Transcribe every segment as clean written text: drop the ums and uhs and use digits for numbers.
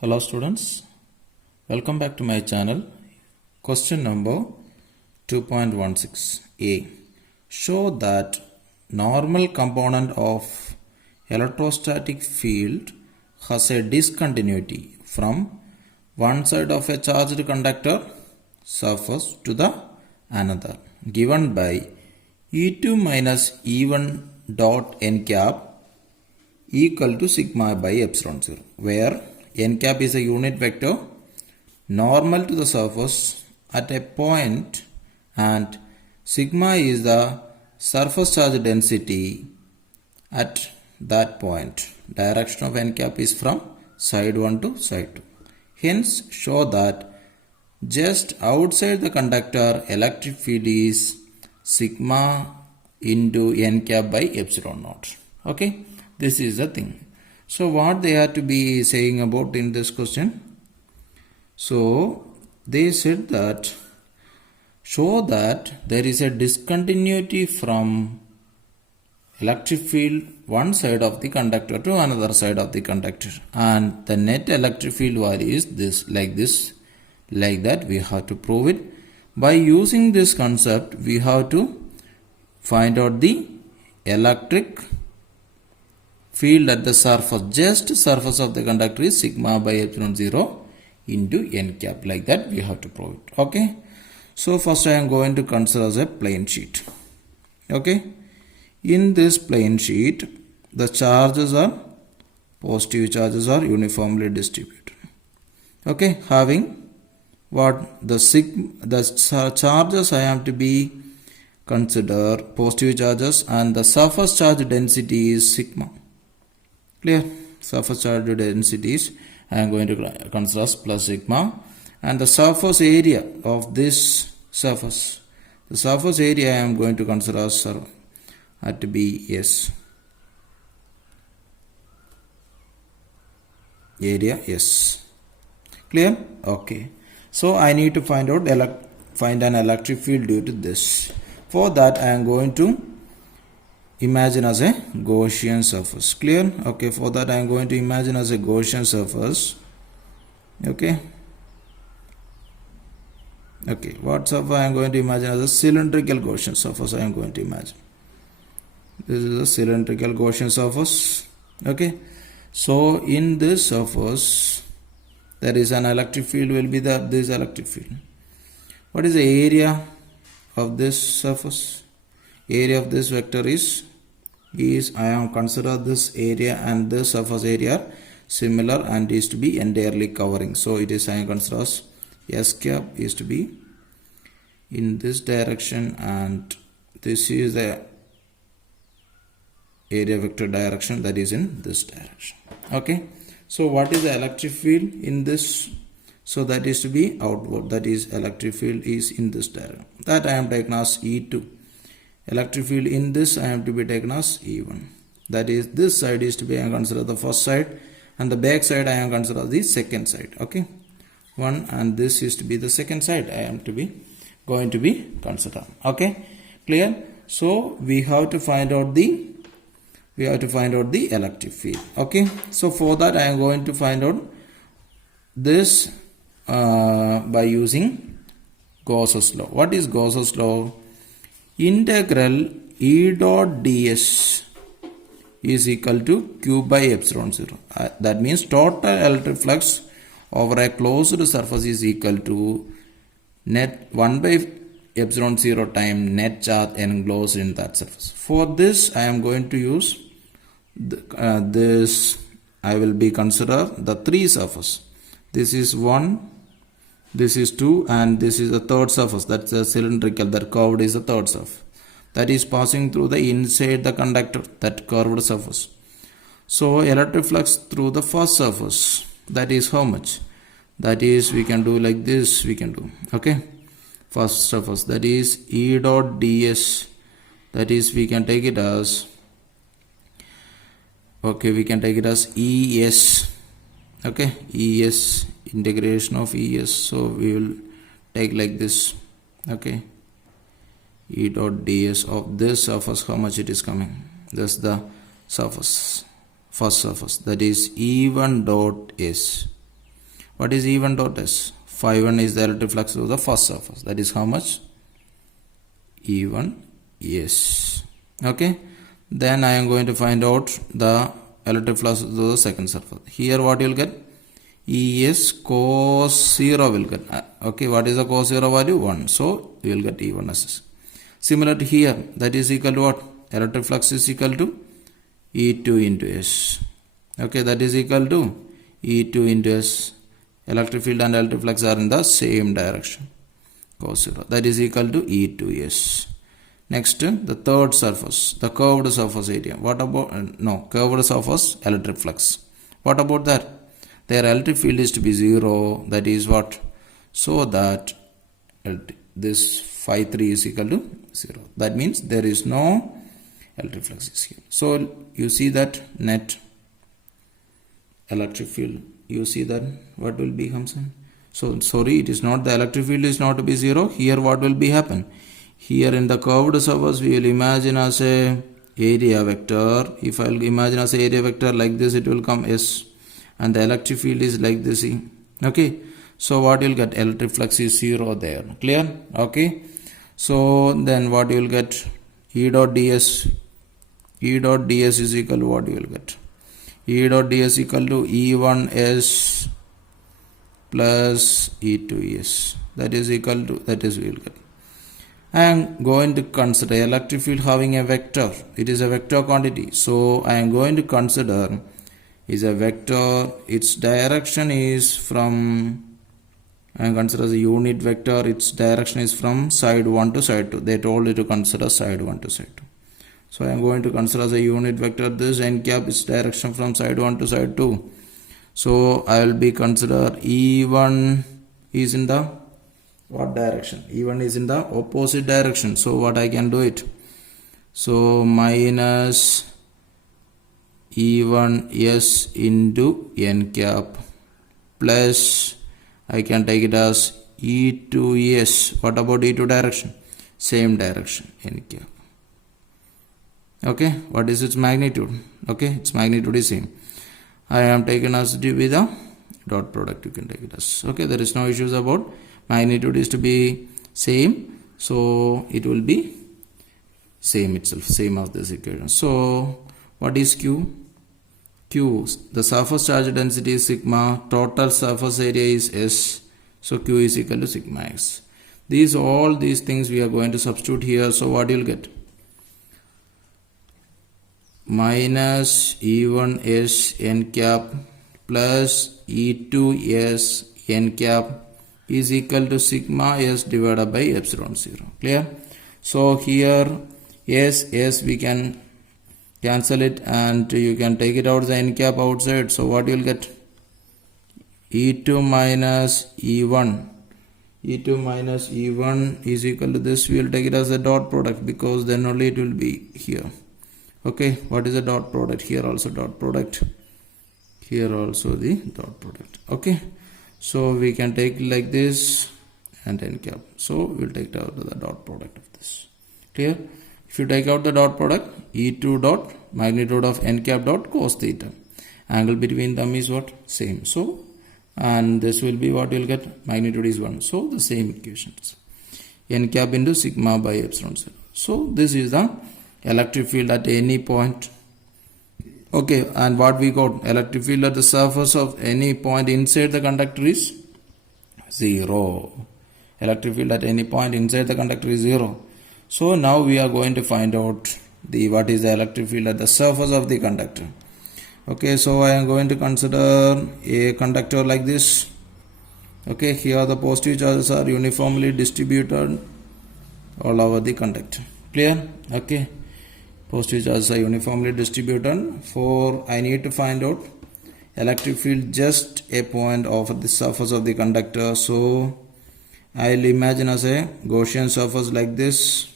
Hello students, welcome back to my channel. Question number 2.16a. Show that normal component of electrostatic field has a discontinuity from one side of a charged conductor surface to the another, given by E2 minus E1 dot n cap equal to sigma by epsilon 0, where n cap is a unit vector normal to the surface at a point and sigma is the surface charge density at that point. Direction of n cap is from side 1 to side 2. Hence, show that just outside the conductor electric field is sigma into n cap by epsilon naught. Okay, this is the thing. So what they have to be saying about in this question? So they said that show that there is a discontinuity from electric field one side of the conductor to another side of the conductor, and the net electric field value is this, like that. We have to prove it. By using this concept, we have to find out the electric field at the surface, just surface of the conductor is sigma by epsilon 0 into n cap, like that we have to prove it. Okay, so first I am going to consider as a plane sheet. Okay, in this plane sheet the positive charges are uniformly distributed. Okay, having what the charges I have to be consider positive charges, and the surface charge density is sigma. Clear? Surface charge densities I am going to consider as plus sigma, and the surface area of this surface, the surface area I am going to consider as at to be S. Area S. Clear? Okay. So I need to find an electric field due to this. For that I am going to imagine as a Gaussian surface. Clear? Okay, for that I am going to imagine as a Gaussian surface. Okay, what surface I am going to imagine as a cylindrical Gaussian surface I am going to imagine. This is a cylindrical Gaussian surface. Okay, so in this surface there is an electric field, will be this electric field. What is the area of this surface? Area of this vector is I am consider this area and this surface area similar and is to be entirely covering. So it is I am consider as S cap is to be in this direction, and this is the area vector direction, that is in this direction. Okay, so what is the electric field in this? So that is to be outward, that is electric field is in this direction, that I am taken as E2. Electric field in this I am to be taken as E1. That is, this side is to be I am consider the first side, and the back side I am consider the second side. Okay, one, and this is to be the second side I am to be going to be consider. Okay, clear? So we have to find out the electric field. Okay, so for that I am going to find out this by using Gauss's law. What is Gauss's law? Integral E dot ds is equal to Q by epsilon 0. That means total electric flux over a closed surface is equal to net 1 by epsilon 0 time net charge enclosed in that surface. For this I am going to use this. I will be consider the three surface. This is 1, this is 2, and this is the third surface. That's a cylindrical, that curved is the third surface, that is passing through the inside the conductor, that curved surface. So electric flux through the first surface, that is how much? That is, we can do like this, we can do. Okay, first surface, that is E dot ds, that is we can take it as, okay, we can take it as ES. Okay, ES, integration of ES. So we will take like this. Okay, E dot ds of this surface, how much it is coming? That's the surface, first surface, that is E1 dot S. What is E1 dot S? Phi 1 is the electric flux of the first surface. That is how much? E1 S. Okay. Then I am going to find out the electric flux of the second surface. Here what you will get? ES cos 0 will get. Okay, what is the cos 0 value? 1. So, you will get E1 SS. Similar to here, that is equal to what? Electric flux is equal to E2 into S. Okay, that is equal to E2 into S. Electric field and electric flux are in the same direction. Cos 0. That is equal to E2 S. Next, the third surface, the curved surface area. What about, curved surface electric flux. What about that? Their electric field is to be 0. That is what? So that this phi 3 is equal to 0. That means there is no electric flux here. So you see that net electric field. You see that what will be Hamsan? So sorry, it is not the electric field is not to be 0. Here what will be happen? Here in the curved surface we will imagine as a area vector. If I will imagine as a area vector like this, it will come S. And the electric field is like this. Okay. So what you will get? Electric flux is 0 there. Clear? Okay. So then what you will get? E dot ds. E dot ds is equal to what you will get? E dot ds equal to E1s plus E2s. That is equal to, that is we will get. I am going to consider electric field having a vector. It is a vector quantity. So I am going to consider is a vector. Its direction is from, I am consider as a unit vector. Its direction is from side 1 to side 2. They told you to consider side 1 to side 2. So I am going to consider as a unit vector this n cap its direction from side 1 to side 2. So I will be consider E1 is in the what direction? E1 is in the opposite direction. So what I can do it? So minus E1s into n cap plus I can take it as E2s. What about E2 direction? Same direction, n cap. Okay, what is its magnitude? Okay, its magnitude is same. I am taken as to be the dot product. You can take it as. Okay, there is no issues about magnitude is to be same. So it will be same itself, same as this equation. So what is Q? Q, the surface charge density is sigma, total surface area is S. So Q is equal to sigma X. All these things we are going to substitute here. So what you will get? Minus E1s n cap plus E2s n cap is equal to sigma S divided by epsilon 0. Clear? So here S we can cancel it and you can take it out the n cap outside. So what you will get? E2 minus E1. E2 minus E1 is equal to this. We will take it as a dot product because then only it will be here. Okay, what is a dot product? Here also dot product. Here also the dot product. Okay, so we can take like this and n cap. So we will take out the dot product of this. Clear? If you take out the dot product, E2 dot magnitude of n cap dot cos theta. Angle between them is what? Same. So, and this will be what you will get? Magnitude is 1. So the same equations. N cap into sigma by epsilon 0. So this is the electric field at any point. Okay, and what we got? Electric field at the surface of any point inside the conductor is 0. Electric field at any point inside the conductor is 0. So now we are going to find out what is the electric field at the surface of the conductor. Okay, so I am going to consider a conductor like this. Okay, here the positive charges are uniformly distributed all over the conductor. Clear? Okay. Positive charges are uniformly distributed. For I need to find out electric field just a point of the surface of the conductor. So I will imagine as a Gaussian surface like this.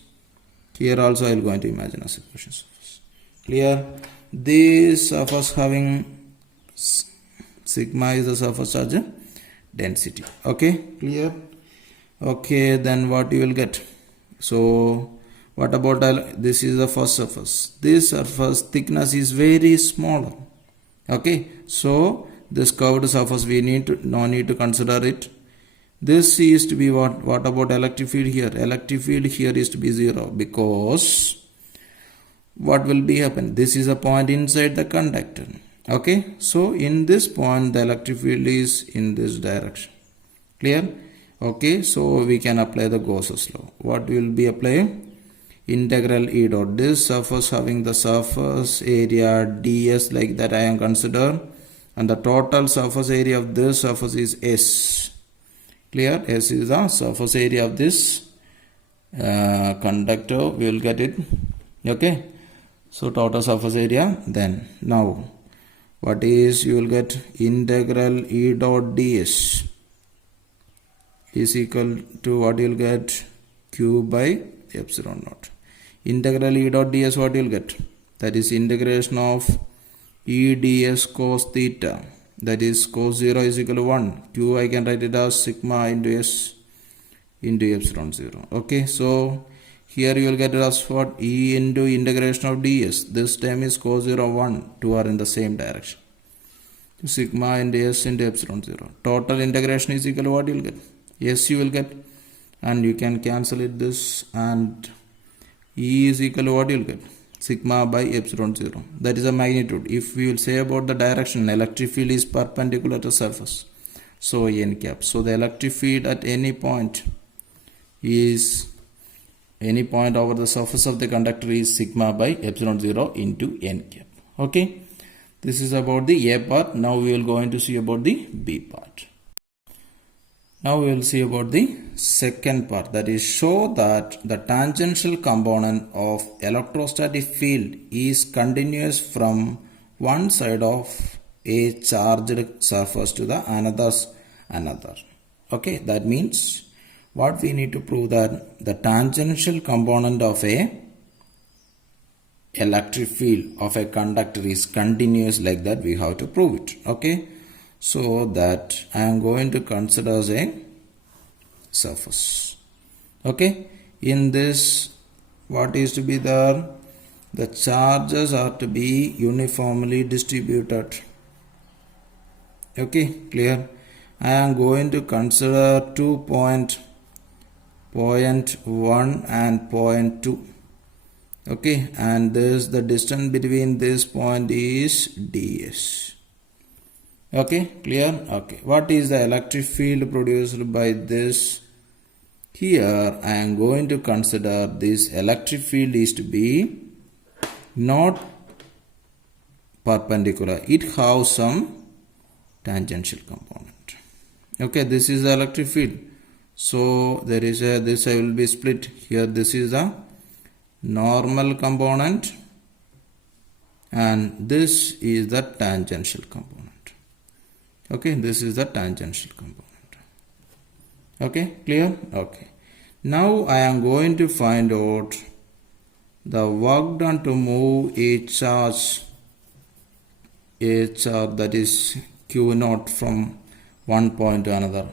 Here also I will going to imagine as a Gaussian surface. Clear? This surface having sigma is the surface charge density. Okay, clear? Okay, then what you will get? So what about this is the first surface. This surface thickness is very small. Okay, so this curved surface, we need to consider it. This is to be what about electric field here? Electric field here is to be 0, because what will be happen? This is a point inside the conductor. Okay, so in this point the electric field is in this direction. Clear? Okay, so we can apply the Gauss's law. What will be applied? Integral E dot, this surface having the surface area ds like that I am consider, and the total surface area of this surface is S. Clear? S is the surface area of this conductor. We will get it. Okay, so total surface area. Then now what is, you will get integral E dot ds is equal to what you will get? Q by epsilon naught. Integral E dot ds, what you will get? That is integration of E ds cos theta. That is cos 0 is equal to 1. Q I can write it as sigma into S into epsilon 0. Okay, so here you will get it as what? E into integration of ds. This term is cos 0, 1. 2 are in the same direction. Sigma into S into epsilon 0. Total integration is equal to what you will get? S you will get, and you can cancel it this, and E is equal to what you will get? Sigma by epsilon 0. That is a magnitude. If we will say about the direction, electric field is perpendicular to surface. So n cap. So the electric field at any point is, any point over the surface of the conductor is sigma by epsilon 0 into n cap. Okay. This is about the A part. Now we will go into see about the B part. Now we will see about the second part, that is show that the tangential component of electrostatic field is continuous from one side of a charged surface to the another. Okay, that means what we need to prove, that the tangential component of a electric field of a conductor is continuous, like that we have to prove it. Okay, so that I am going to consider as a surface. Okay, in this what is to be there? The charges are to be uniformly distributed. Okay, clear? I am going to consider 2 point 1 and 2. Okay, and this, the distance between this point is ds. Okay, clear? Okay, what is the electric field produced by this? Here I am going to consider this electric field is to be not perpendicular. It has some tangential component. Okay, this is the electric field. So there is a, this I will be split here. This is the normal component and this is the tangential component. Okay, this is the tangential component. Okay, clear? Okay. Now I am going to find out the work done to move a charge that is Q naught from one point to another.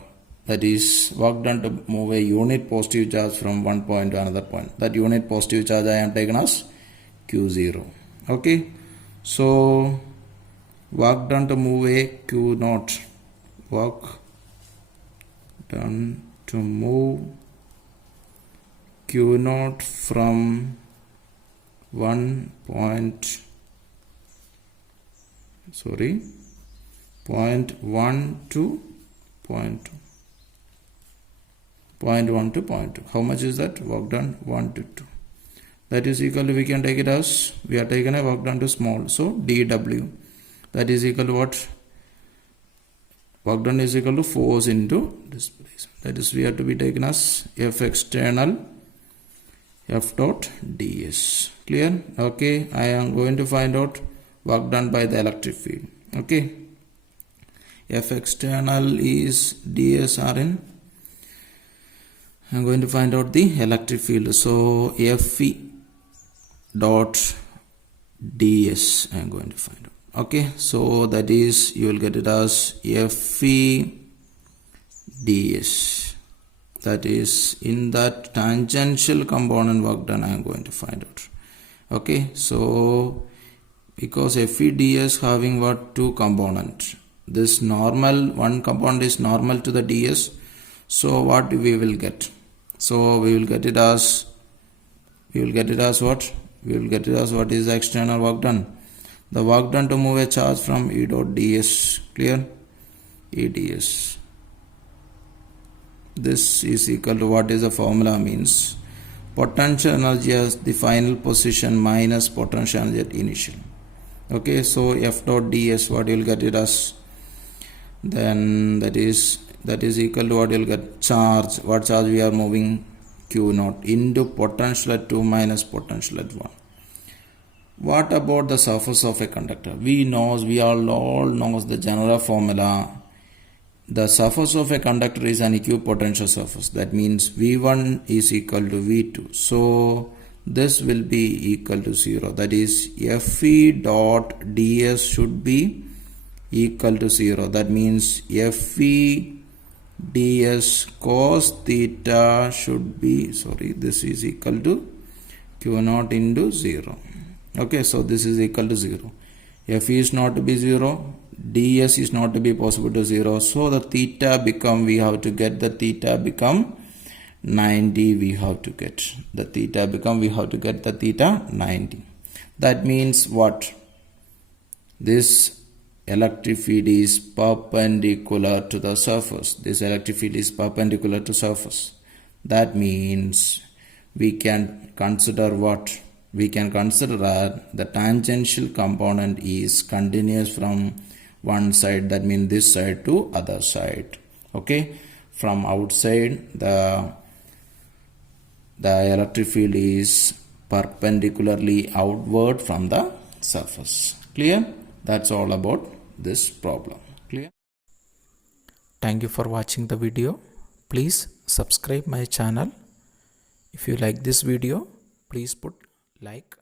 That is work done to move a unit positive charge from one point to another point. That unit positive charge I am taken as Q0. Okay, so work done to move a Q naught, work done to move Q naught from point 1 to point 2. Point 1 to point 2. How much is that? Work done 1 to 2. That is equal to, we can take it as, we are taking a work done to small. So dW, that is equal to what? Work done is equal to force into displacement. That is, we have to be taken as F external F dot ds. Clear? Okay, I am going to find out work done by the electric field. Okay, F external is ds Rn. I am going to find out the electric field. So Fe dot ds I am going to find out. Okay, so that is, you will get it as Fe ds. That is, in that tangential component work done I am going to find out. Okay, so because Fe ds having what? Two components. this normal, one component is normal to the ds. So what we will get? So we will get it as what? We will get it as what is the external work done? The work done to move a charge from E dot ds. Clear? E ds. This is equal to, what is the formula means? Potential energy as the final position minus potential energy at initial. Okay, so F dot ds, what you will get it as? Then that is equal to what you will get? Charge. What charge we are moving? Q naught into potential at 2 minus potential at 1. What about the surface of a conductor? We all knows the general formula. The surface of a conductor is an equipotential surface. That means V1 is equal to V2. So this will be equal to 0. That is Fe dot ds should be equal to 0. That means Fe ds cos theta should be, this is equal to Q naught into 0. Okay, so this is equal to 0. F is not to be 0, ds is not to be possible to 0. So the theta become, we have to get the theta become 90. We have to get the theta 90. That means what? This electric field is perpendicular to the surface. This electric field is perpendicular to surface. That means we can consider what? We can consider that the tangential component is continuous from one side, that means this side, to other side. Okay, from outside the electric field is perpendicularly outward from the surface. Clear? That's all about this problem. Clear? Thank you for watching the video. Please subscribe my channel. If you like this video, please put like